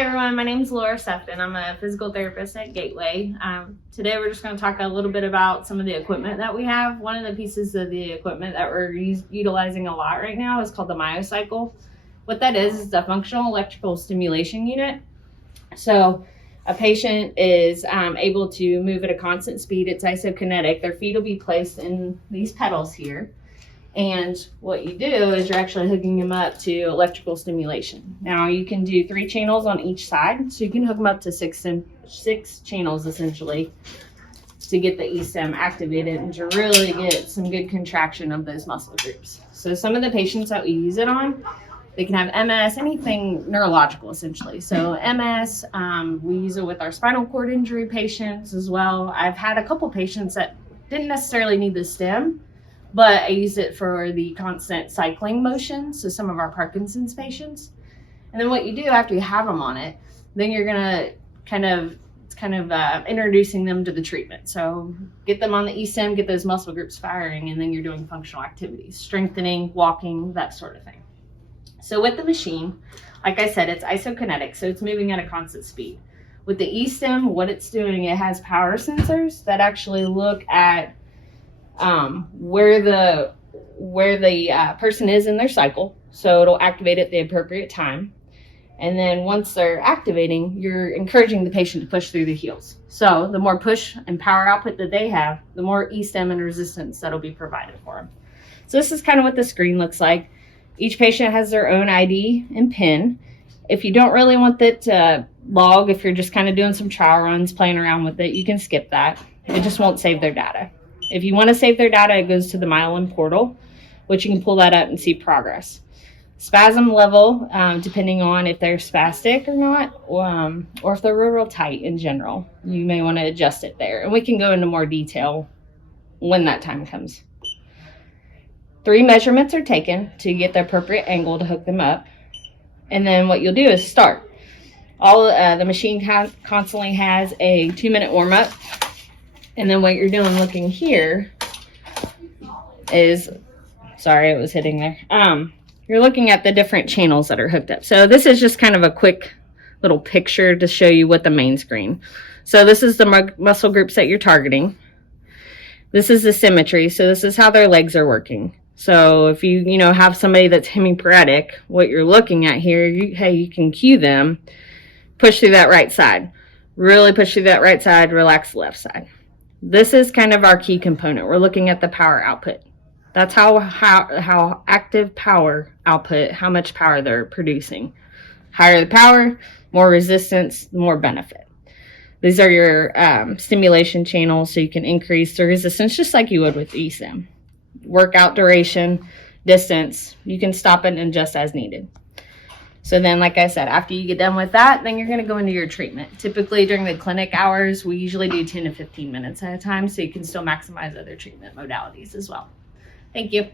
Hi everyone, my name is Laura Sefton. I'm a physical therapist at Gateway. Today we're just going to talk a little bit about some of the equipment that we have. One of the pieces of the equipment that we're utilizing a lot right now is called the MyoCycle. What that is the functional electrical stimulation unit. So a patient is able to move at a constant speed. It's isokinetic. Their feet will be placed in these pedals here. And what you do is you're actually hooking them up to electrical stimulation. Now you can do 3 channels on each side, so you can hook them up to six channels essentially to get the e-stim activated and to really get some good contraction of those muscle groups. So some of the patients that we use it on, they can have MS, anything neurological essentially. So MS, we use it with our spinal cord injury patients as well. I've had a couple patients that didn't necessarily need the stim, but I use it for the constant cycling motion. So some of our Parkinson's patients. And then what you do after you have them on it, then you're gonna kind of introducing them to the treatment. So get them on the e-stim, get those muscle groups firing, and then you're doing functional activities, strengthening, walking, that sort of thing. So with the machine, like I said, it's isokinetic, so it's moving at a constant speed. With the e-stim, what it's doing, it has power sensors that actually look at where the person is in their cycle, so it'll activate at the appropriate time. And then once they're activating, you're encouraging the patient to push through the heels. So the more push and power output that they have, the more e-stim and resistance that'll be provided for them. So this is kind of what the screen looks like. Each patient has their own ID and PIN. If you don't really want it to log, if you're just kind of doing some trial runs, playing around with it, you can skip that. It just won't save their data. If you want to save their data, it goes to the Myelin portal, which you can pull that up and see progress. Spasm level, depending on if they're spastic or not, or if they're real tight in general, you may want to adjust it there. And we can go into more detail when that time comes. 3 measurements are taken to get the appropriate angle to hook them up. And then what you'll do is start. The machine constantly has a 2-minute warm-up. And then what you're doing looking here is, sorry, it was hitting there. You're looking at the different channels that are hooked up. So this is just kind of a quick little picture to show you what the main screen. So this is the muscle groups that you're targeting. This is the symmetry. So this is how their legs are working. So if you have somebody that's hemiparetic, what you're looking at here, you can cue them, push through that right side. Really push through that right side, relax the left side. This is kind of our key component. We're looking at the power output. That's how active power output, how much power they're producing. Higher the power, more resistance, more benefit. These are your stimulation channels, so you can increase the resistance just like you would with e-stim. Workout duration, distance, you can stop it and adjust as needed. So then, like I said, after you get done with that, then you're going to go into your treatment. Typically during the clinic hours, we usually do 10 to 15 minutes at a time, so you can still maximize other treatment modalities as well. Thank you.